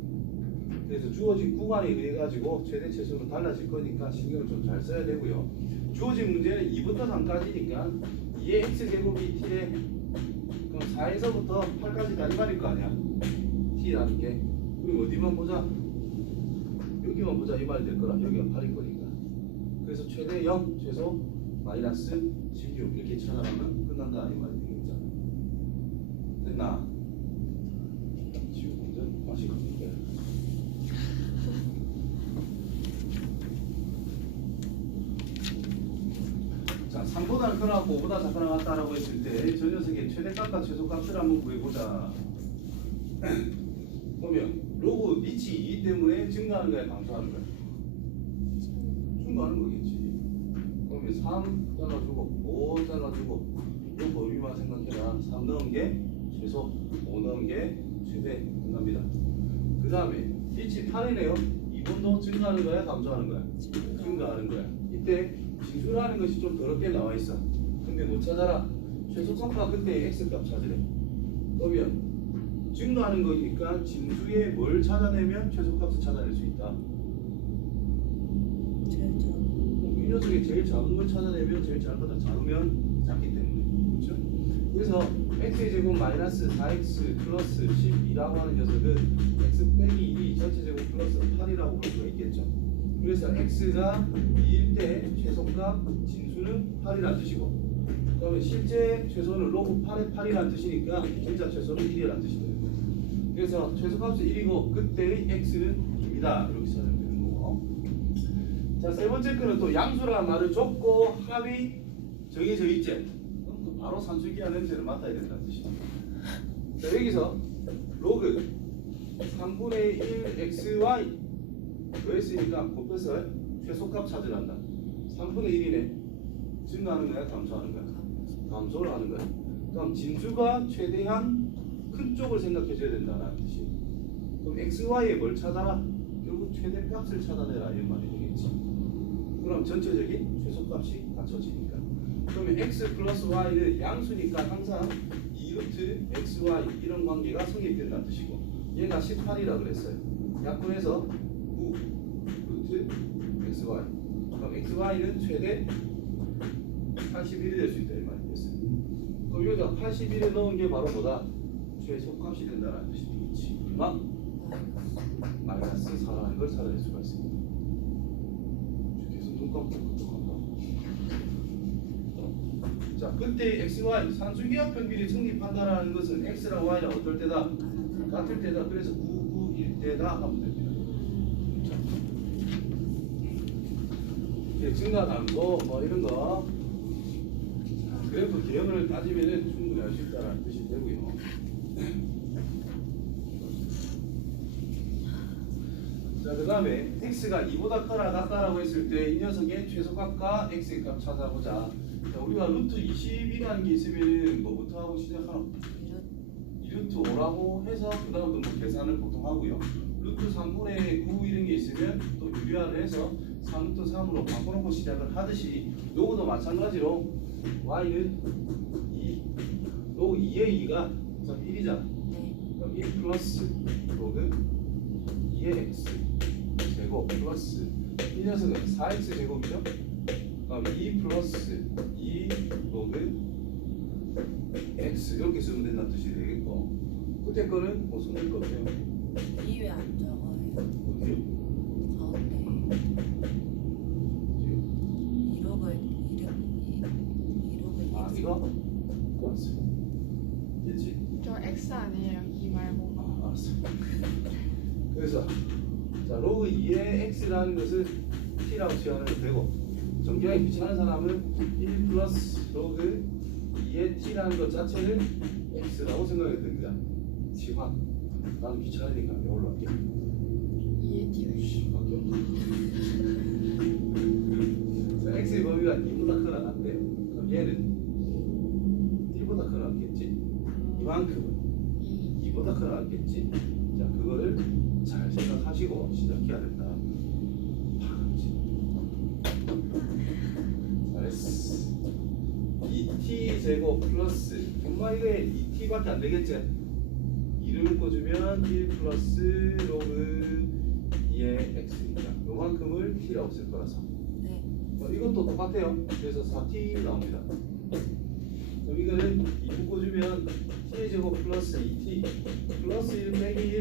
그래서 주어진 구간에 의해 가지고 최대 최소는 달라질 거니까 신경을 좀 잘 써야 되고요. 주어진 문제는 2부터 3까지니까 2의 x제곱이 t에 그럼 4에서부터 8까지다 이 말일 거 아니야. t라는 게. 그럼 어디만 보자? 여기만 보자 이 말이 될 거라. 여기가 8일 거니까. 그래서 최대 0, 최소 마이너스 16 이렇게 찾아가면 끝난다 이 말이 되겠죠. 됐나? 지금 완전 맛이 큽니까? 0보다 크거나 5보다 작거나 같다라고 했을 때 저 녀석의 최대값과 최소값을 한번 구해보자. 보면 로그 밑이 2 때문에 증가하는 거야, 감소하는 거야? 증가하는 거겠지. 그러면 3 잘라주고 5 잘라주고 이 범위만 생각해라. 3 넣은 게 최소, 5 넣은 게 최대. 끝납니다. 그 다음에 빛이 8이네요. 2번도 증가하는 거야, 감소하는 거야? 증가하는 거야. 이때 진수라는 것이 좀 더럽게 나와 있어. 근데 못 찾아라. 최소값과 그때의 x값 찾으래. 그러면 증가하는 거니까 진수에 뭘 찾아내면 최소값을 찾아낼 수 있다. 제일 좀 이 녀석이 제일 작은 걸 찾아내면 제일 작은 거다. 작으면 작기 때문에. 그렇죠? 그래서 x제곱 마이너스 4x 플러스 12라고 하는 녀석은 x 빼기 2 전체제곱 플러스 8이라고 볼 수가 있겠죠. 그래서 x가 2일 때 최소값 진수는 8이라는 뜻이고, 그러면 실제 최소는 로그 8의 8이라는 뜻이니까 진짜 최소는 1이라는 뜻이 되는 거예요. 그래서 최소값은 1이고 그때의 x는 2입니다. 이렇게 찾으면 되는 거고. 자, 세 번째 거는 또 양수라는 말을 줬고 합이 정해져 있지. 그럼 바로 산술기한 냄새를 맡아야 된다는 뜻이죠. 자, 여기서 로그 3분의 1 xy 했으니까 곱해서 최소값 찾으란다. 3분의 1이네. 증가하는 거야, 감소하는 거야? 감소를 하는 거야. 그럼 진수가 최대한 큰 쪽을 생각해 줘야 된다는 뜻이. 그럼 xy에 뭘 찾아라? 결국 최대값을 찾아내라 이런 말이 되겠지. 그럼 전체적인 최소값이 갖춰지니까. 그러면 x 플러스 y는 양수니까 항상 2루트 xy 이런 관계가 성립된다는 뜻이고, 얘가 18이라 그랬어요. 약분해서 9 루트 xy. 그럼 xy는 최대 81이 될 수 있다 이 말이겠어요. 그럼 여기다 81에 넣은 게 바로 뭐다? 최소값이 된다는 뜻이 되겠지. 얼마? 마이너스 4라는 걸 찾아낼 수가 있습니다. 계속 눈 감고 똑똑한다. 자, 그때 xy 산수기하 편비를 성립한다라는 것은 x랑 y랑 어떨 때다? 같을 때다. 그래서 9, 9일 때다 하면 됩니다. 증가 감소 뭐 이런 거 그래프 개형을 따지면은 충분히 할 수 있다는 뜻이 되고요. 자, 그 다음에 x가 2보다 크거나 같다라고 했을 때 이 녀석의 최소값과 x의 값 찾아보자. 자, 우리가 루트 20이라는 게 있으면은 뭐부터 하고 시작하노? 2루트 5라고 해서 그 다음부터 뭐 계산을 보통 하고요. 루트 3분의 9 이런 게 있으면 또 유리화를 해서 3루트 3으로 바꿔놓고 시작을 하듯이 요거도 마찬가지로 y는 2 로그 2의 2가 1이잖아. 그럼 1 플러스 로그 2의 x 제곱 플러스 이 녀석은 4x 제곱이죠. 그럼 2 플러스 2 로그 x 이렇게 쓰면 된다는 뜻이 되겠고, 그때 거는 뭐 손댈 거 없네요. 2왜 안 적어요? 어디요? 가운데 1억을 1억을 아, 이거? 알았어. 됐지? 저 X 아니에요. 2 말고. 아, 알았어. 그래서 자, 로그 2의 x라는 것을 t라고 취하면 되고, 정기하게 귀찮은 사람은 1 플러스 로그 2의 t라는 것 자체를 x라고 생각해야 됩니다. 치환. 나는 귀찮으니까 이걸로 할게. 2의 T를. 바뀌어. 자, x의 범위가 2보다 크거나 같대요. 그럼 얘는 1보다 크거나 같겠지? 이만큼은 2보다 크거나 같겠지? 자, 그거를 잘 생각하시고 시작해야 된다. 잘했어. 2t 제곱 플러스 엄마 이게 2t밖에 안 되겠지? 2를 묶어주면 1 플러스 로그 2의 x입니다. 요만큼을 t라고 쓸 거라서. 네. 이것도 똑같아요. 그래서 4t 나옵니다. 그럼 이거는 2 묶어주면 t의 제곱 플러스 2t 플러스 1 빼기 1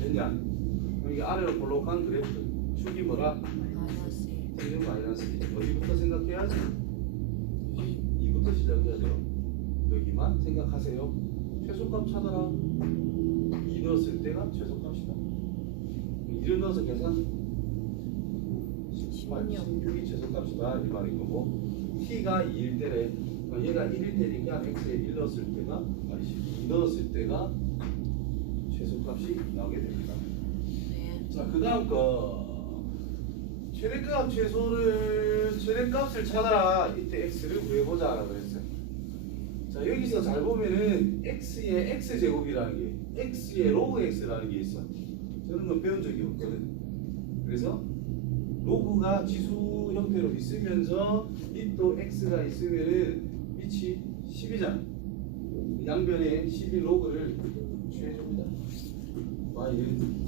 됐냐? 그럼 이게 아래로 볼록한 그래프 축이 뭐라? 마이너스 1 t는 마이너스 1 어디부터 생각해야지? 2 2부터 시작해야 돼요. 여기만 생각하세요. 최소값 찾아라. 2 넣었을 때가 최소값이다. 2를 넣어서 계산 16. 16이 최소값이다 이 말인 거고 t가 2일 때래. 얘가 1일 때니까 x에 1 넣었을 때가 2 넣었을 때가 최소값이 나오게 됩니다. 네. 자, 그 다음 거 최대값을 찾아라. 이때 x를 구해보자 라고 했어요. 자, 여기서 잘 보면은 x의 x제곱이라는 게 x의 로그 x라는 게 있어. 저는 건 배운 적이 없거든. 그래서 로그가 지수 형태로 있으면서 밑도 x가 있으면은 밑이 10이잖아. 양변에 11 로그를 취해줍니다. y는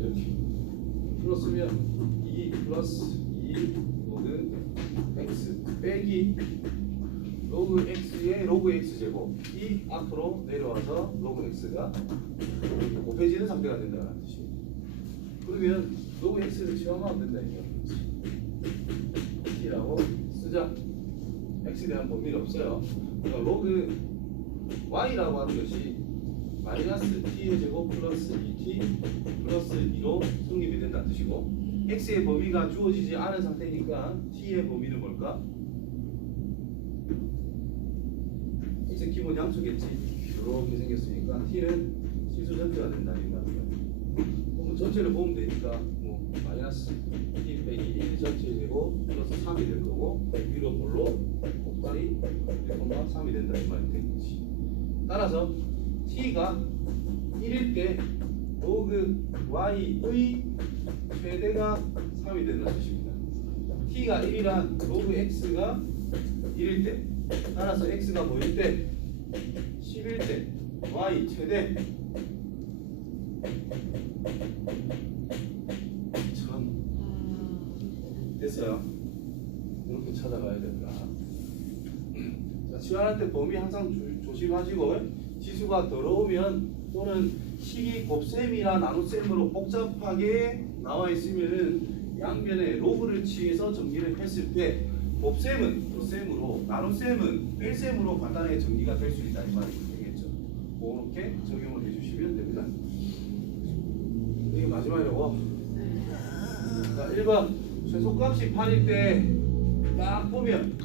이렇게 풀었으면 2 플러스 2 로그 x 빼기 로그 x의 로그 x 제곱이 앞으로 내려와서 로그 x가 곱해지는 상태가 된다는 뜻입니다. 그러면 로그 x를 지워하면 된다 이게 t라고 쓰자. x에 대한 범위는 없어요. 그러니까 로그 y라고 하는 것이 마이너스 t의 제곱 플러스 2t 플러스 2로 성립이 된다는 뜻이고 x의 범위가 주어지지 않은 상태니까 t의 범위는 뭘까? x의 기본 양수겠지. 이렇게 생겼으니까 t는 실수 전체가 된다 이 말이야. 그럼 전체를 보면 되니까 뭐 마이너스 t 빼기 1 전체 제곱 플러스 3이 될 거고 위로 뭘로 곱하기 1,3이 된다 이 말이 된 거지. 따라서 t가 1일 때 로그 y의 최대가 3이 된다는 뜻입니다. t가 1이란 로그 x가 1일 때 따라서 x가 뭐일 때 10일 때 y 최대 1000 됐어요. 이렇게 찾아가야 된다. 자, 치환할 때 범위 항상 조심하시고 지수가 더러우면 또는 식이 곱셈이나 나눗셈으로 복잡하게 나와 있으면은 양변에 로그를 취해서 정리를 했을 때 곱셈은 덧셈으로 나눗셈은 뺄셈으로 간단하게 정리가 될 수 있다 이 말이 되겠죠. 그렇게 적용을 해주시면 됩니다. 이게 마지막이라고. 자, 1번 최소값이 8일 때 딱 보면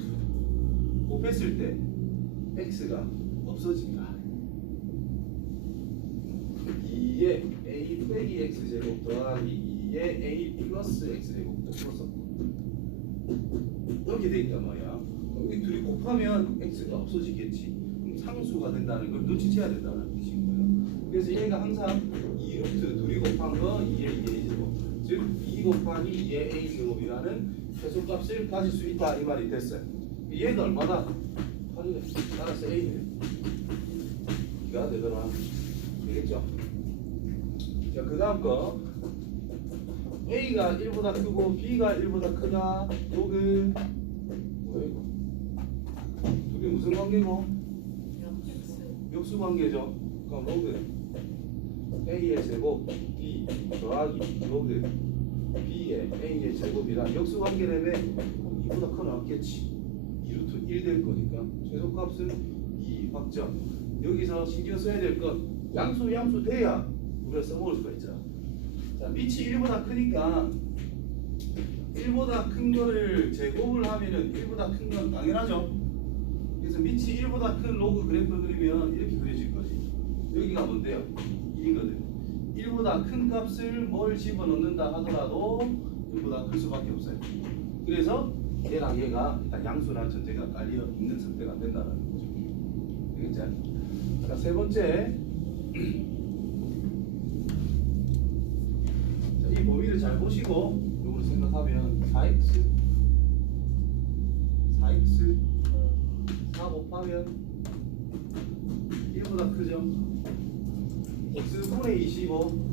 곱했을 때 x가 없어진다. 2의 a 빼기 x제곱 더하기 2의 a 플러스 x제곱 플러스 이렇게 돼 있단 말이야. 여기 둘이 곱하면 x가 없어지겠지. 그럼 상수가 된다는 걸 눈치채야 된다는 뜻인 거예요. 그래서 얘가 항상 2루트 둘이 곱한 거 2의 a 제곱 즉 2 곱하기 2의 a 제곱이라는 최소값을 가질 수 있다 이 말이 됐어요. 얘가 얼마나? 8이네. 따라서 a네. 가 되더라. 되겠죠? 자, 그 다음 거 a가 1보다 크고 b가 1보다 크다. 로그 뭐야 이거? 둘이 무슨 관계고? 역수 관계죠. 그럼 로그 a의 제곱 b 더하기 로그 b의 a의 제곱이랑 역수 관계라며 2보다 커 나왔겠지. 2루트 1 될 거니까 최소값은 2 확정. 여기서 신경 써야 될 건 양수 돼야 우리가 써먹을 수가 있잖아. 자, 밑이 1보다 크니까 1보다 큰 거를 제곱을 하면은 1보다 큰 건 당연하죠. 그래서 밑이 1보다 큰 로그 그래프를 그리면 이렇게 그려질 거지. 여기가 뭔데요? 1이거든. 1보다 큰 값을 뭘 집어넣는다 하더라도 1보다 클 수밖에 없어요. 그래서 얘랑 얘가 일단 양수라는 전제가 깔려 있는 상태가 된다는 거죠. 되겠지? 자, 세 번째. 자, 이 범위를 잘 보시고 이걸 생각하면 4x 4 곱하면 1보다 크죠? x분의 25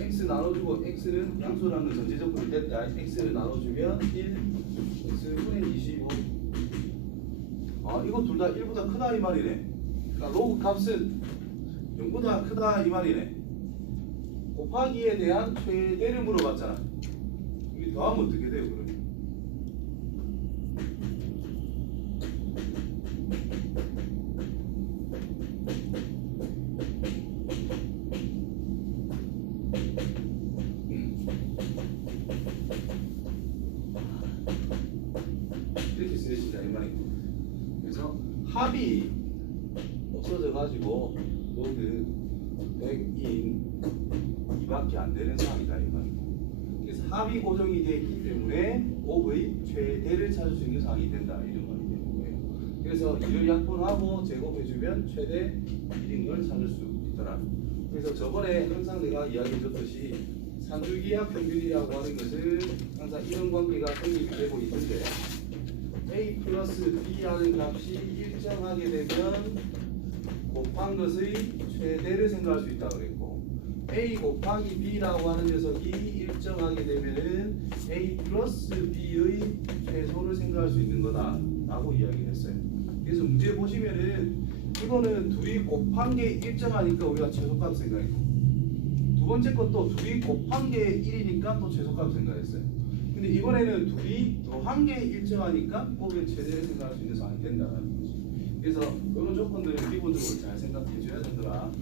x 나눠주고 x는 양수라는 전제조건이 됐다. x를 나눠주면 1 x분의 25 이거 둘 다 1보다 크다 이 말이네. 그러니까 로그 값은 0보다 크다 이 말이네. 곱하기에 대한 최대를 물어봤잖아. 여기 더하면 어떻게 돼요 그러면? 합이 없어져 가지고 노드 100인 2밖에 안 되는 상황이다 이 말이고. 그래서 합이 고정이 되어 있기 때문에 곱의 최대를 찾을 수 있는 상황이 된다 이런 말이 되는 거예요. 그래서 이를 약분하고 제곱해주면 최대 1인 걸 찾을 수 있더라. 그래서 저번에 항상 내가 이야기해줬듯이 산술기하 평균이라고 하는 것은 항상 이런 관계가 성립이 되고 있는데 a 플러스 b라는 값이 일정하게 되면 곱한 것의 최대를 생각할 수 있다고 그랬고 a 곱하기 b라고 하는 녀석이 일정하게 되면은 a 플러스 b의 최소를 생각할 수 있는 거다 라고 이야기를 했어요. 그래서 문제 보시면은 이거는 둘이 곱한 게 일정하니까 우리가 최소값 생각했고 두 번째 것도 둘이 곱한 게 1이니까 또 최소값 생각했어요. 근데 이번에는 둘이 더한 게 일정하니까 곱의 최대를 생각할 수 있는 상황이 된다는 거지. 그래서 이런 조건들을 기본적으로 잘 생각해 줘야 되더라.